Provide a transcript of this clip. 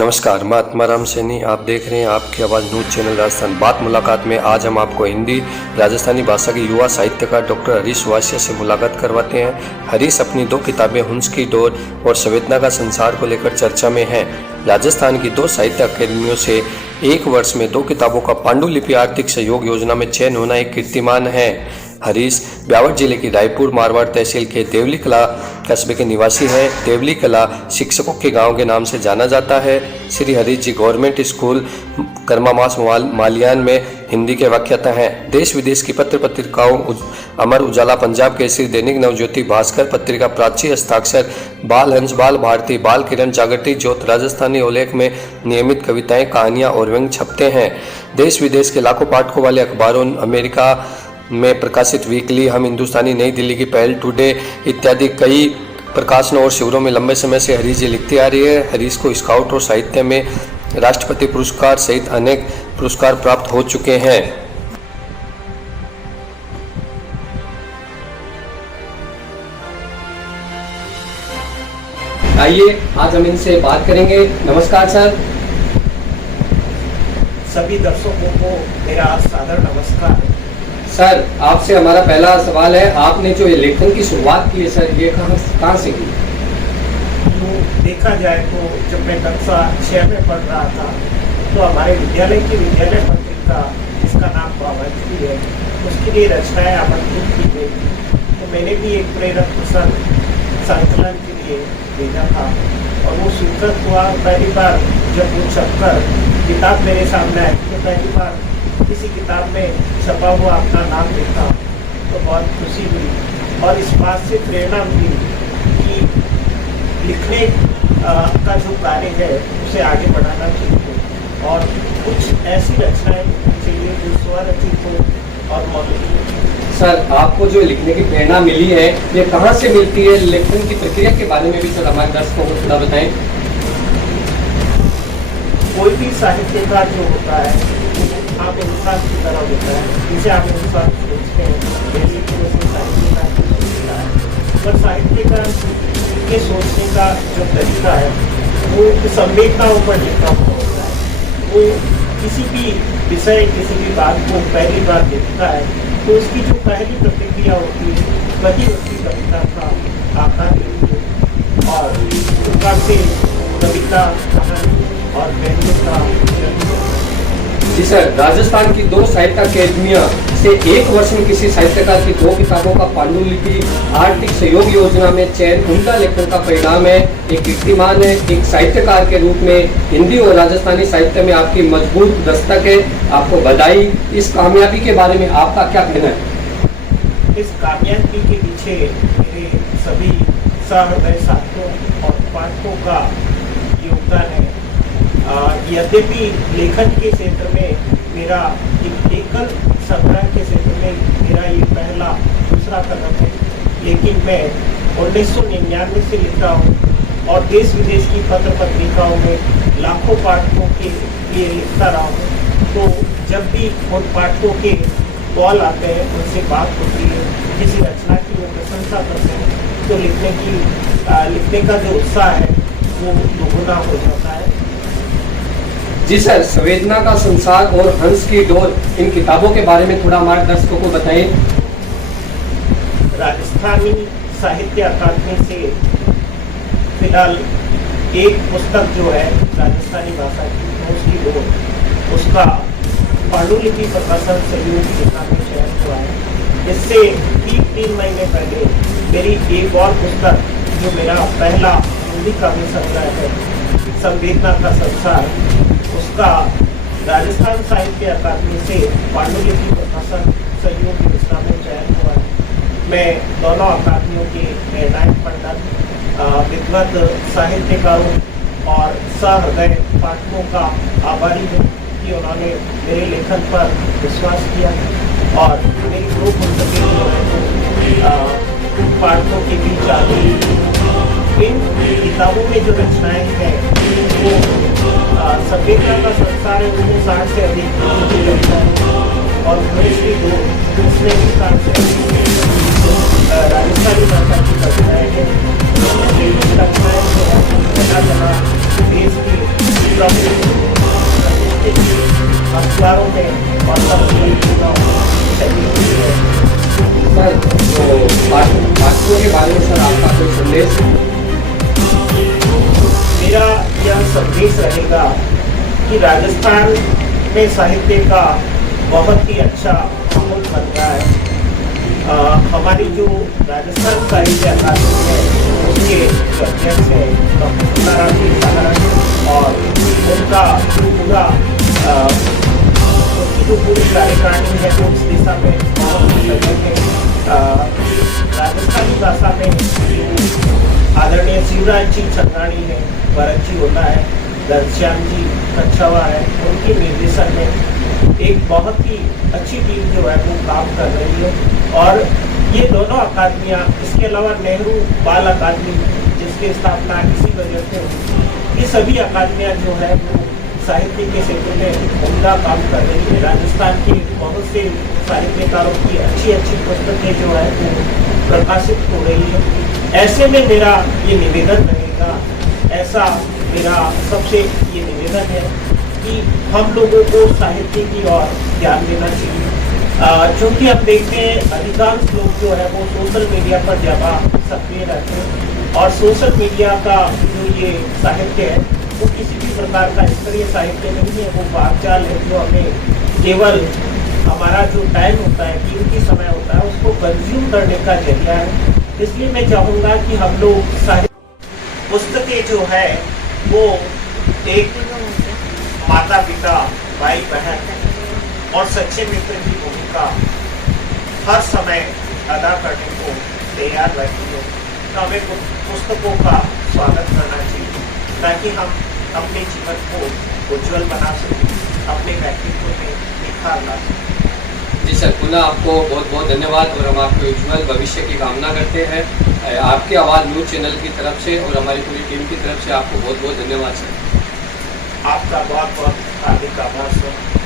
नमस्कार, मैं आत्माराम सैनी। आप देख रहे हैं आपकी आवाज़ न्यूज़ चैनल राजस्थान। बात मुलाकात में आज हम आपको हिंदी राजस्थानी भाषा के युवा साहित्यकार डॉक्टर हरीश वासिया से मुलाकात करवाते हैं। हरीश अपनी 2 किताबें हंस की डोर और संवेदना का संसार को लेकर चर्चा में हैं। राजस्थान की 2 साहित्य अकादमियों से एक वर्ष में 2 किताबों का पांडुलिपि आर्थिक सहयोग योजना में चयन होना एक कीर्तिमान है। हरीश ब्यावर जिले की रायपुर मारवाड़ तहसील के देवली कला कस्बे के निवासी हैं। देवली कला शिक्षकों के गांव के नाम से जाना जाता है। श्री हरीश जी गवर्नमेंट स्कूल कर्मामास मालियान में हिंदी के व्याख्याता हैं। देश विदेश की पत्र पत्रिकाओं अमर उजाला, पंजाब केसरी, दैनिक नवज्योति, भास्कर पत्रिका, प्राची, हस्ताक्षर, बाल हंस, बाल भारती, बाल किरण, जागृति ज्योत, राजस्थानी उल्लेख में नियमित कविताएं, कहानियां और व्यंग छपते हैं। देश विदेश के लाखों पाठकों वाले अखबारों, अमेरिका में प्रकाशित वीकली, हम हिंदुस्तानी, नई दिल्ली की पहल, टुडे इत्यादि कई प्रकाशनों और शिविरों में लंबे समय से हरीश जी लिखते आ रही है। हरीश को स्काउट और साहित्य में राष्ट्रपति पुरस्कार सहित अनेक पुरस्कार प्राप्त हो चुके हैं। आइए आज हम इनसे बात करेंगे। नमस्कार सर। सभी दर्शकों को मेरा सादर नमस्कार। सर, आपसे हमारा पहला सवाल है, आपने जो ये लेखन की शुरुआत की है सर, ये कहाँ से की? देखा जाए तो जब मैं कक्षा 6 में पढ़ रहा था तो हमारे विद्यालय की विद्यालय पत्रिका, जिसका नाम पावंती है, उसके लिए रचनाएं आमंत्रित की गई थी। तो मैंने भी एक प्रेरक प्रसंग संकलन के लिए भेजा था और वो स्वीकृत हुआ। पहली बार जब वो छपकर किताब मेरे सामने आई तो पहली बार किसी किताब में छपा हुआ अपना नाम देखा तो बहुत खुशी हुई और इस बात से प्रेरणा मिली कि लिखने का जो कार्य है उसे आगे बढ़ाना चाहिए और कुछ ऐसी रचनाएं लिखनी चाहिए जो स्वरचित हो और मौलिक हो। सर, आपको जो लिखने की प्रेरणा मिली है ये कहाँ से मिलती है? लेखन की प्रक्रिया के बारे में भी सर हमारे दर्शकों को थोड़ा बताएं। कोई भी साहित्यकार जो होता है आप इंसान की तरह होता है, जिसे आप इंसान सोचते हैं, जैसे कि वैसे साहित्यकार सोचता है। पर साहित्यकार के सोचने का जो तरीका है वो संवेदनाओं पर लिखा हुआ होता है। वो किसी भी विषय, किसी भी बात को पहली बार देखता है तो उसकी जो पहली प्रतिक्रिया होती है वही उसकी कविता का आकार लेती है और प्रकार से कविता, कहानी और व्यंग्य का जी सर, राजस्थान की 2 साहित्य अकादमियां से एक वर्ष में किसी साहित्यकार की 2 किताबों का पांडुलिपि आर्थिक सहयोग योजना में चयन उनका लेखन का परिणाम है, एक कीर्तिमान है। एक साहित्यकार के रूप में हिंदी और राजस्थानी साहित्य में आपकी मजबूत दस्तक है, आपको बधाई। इस कामयाबी के बारे में आपका क्या कहना है? इस कामयाबी के पीछे मेरे सभी सहृदय साथियों और पाठकों का योगदान है। यद्यपि लेखन के क्षेत्र में मेरा एक एकल संग्रह के क्षेत्र में मेरा ये दूसरा कदम है, लेकिन मैं 1999 से लिख रहा हूँ और देश विदेश की पत्र पत्रिकाओं में लाखों पाठकों के लिए लिखता रहा हूँ। तो जब भी उन पाठकों के कॉल आते हैं, उनसे बात होती है, किसी रचना की वो प्रशंसा करते हैं तो लिखने का जो उत्साह है वो दोगुना हो जाता है। जी सर, संवेदना का संसार और हंस की डोर, इन किताबों के बारे में थोड़ा हमारे दर्शकों को बताएं। राजस्थानी साहित्य अकादमी से फिलहाल एक पुस्तक जो है राजस्थानी भाषा की, हंस की डोर, उसका पांडुलिपि प्रकाशन सहयोग योजना में चयन हुआ है। इससे ठीक 3 महीने पहले मेरी एक और पुस्तक जो मेरा पहला हिंदी काव्य संग्रह है, संवेदना का संसार, उसका राजस्थान साहित्य अकादमी से पांडुलिपि प्रकाशन सहयोग योजना में चयन हुआ है। मैं दोनों अकादमियों के निर्णायक मंडल, विद्वत साहित्यकारों और सहृदय पाठकों का आभारी हूँ कि उन्होंने मेरे लेखन पर विश्वास किया और मेरी 2 पुस्तकें पाठकों के बीच आ गई। इन किताबों में जो रचनाएं हैं वो संवेदना का संसार है, उसमें 60 से अधिक कविता है और हंस की डोर उसमें भी 60 से अधिक राजस्थानी भाषा की कविताएं हैं। कविताएं जगह जगह देश की अखबारों में मतलब सर तो पाठकों के बारे में सर आपका कोई संदेश? मेरा यह संदेश रहेगा कि राजस्थान में साहित्य का बहुत ही अच्छा माहौल बन रहा है। हमारी जो राजस्थान साहित्य अकादमी है उसके जो अध्यक्ष है डॉक्टर सहारण और उनका जो पूरा उनकी जो पूरी कार्यकारिणी है वो उस दिशा में बहुत ही सजग है। राजस्थानी भाषा में आदरणीय शिवराज जी छंगाणी है, भरत जी होता है, घनश्याम जी कच्छावा है, उनके निर्देशन में एक बहुत ही अच्छी टीम जो है वो काम कर रही है। और ये दोनों अकादमियाँ, इसके अलावा नेहरू बाल अकादमी जिसकी स्थापना इसी वजह से हुई, ये सभी अकादमियाँ जो है वो साहित्य के क्षेत्र में उम्दा काम कर रही है। राजस्थान के बहुत से साहित्यकारों की अच्छी अच्छी पुस्तकें जो है वो प्रकाशित हो रही है। ऐसे में मेरा ये निवेदन रहेगा, ऐसा मेरा सबसे ये निवेदन है कि हम लोगों को साहित्य की ओर ध्यान देना चाहिए। क्योंकि हम देखते हैं अधिकांश लोग जो है वो सोशल मीडिया पर ज़्यादा सक्रिय रहते हैं और सोशल मीडिया का जो ये साहित्य है वो किसी भी प्रकार का स्तरीय साहित्य नहीं है, वो वाकचाल है जो हमें केवल हमारा जो टाइम होता है, कीमती समय होता है, उसको कंज्यूम करने का जरिया है। इसलिए मैं चाहूँगा कि हम लोग साहित्य पुस्तकें जो है वो एक माता पिता, भाई बहन और सच्चे मित्र की भूमिका हर समय अदा करने को तैयार रहती है। तो हमें पुस्तकों का स्वागत करना चाहिए ताकि हम अपने जीवन को उज्जवल बना सकें, अपने व्यक्तित्व में निखार ला सकें। जी सर, पुनः आपको बहुत बहुत धन्यवाद और हम आपके उज्जवल भविष्य की कामना करते हैं। आपकी आवाज़ न्यूज़ चैनल की तरफ से और हमारी पूरी टीम की तरफ से आपको बहुत बहुत धन्यवाद सर। आपका बहुत बहुत हार्दिक आभार सर।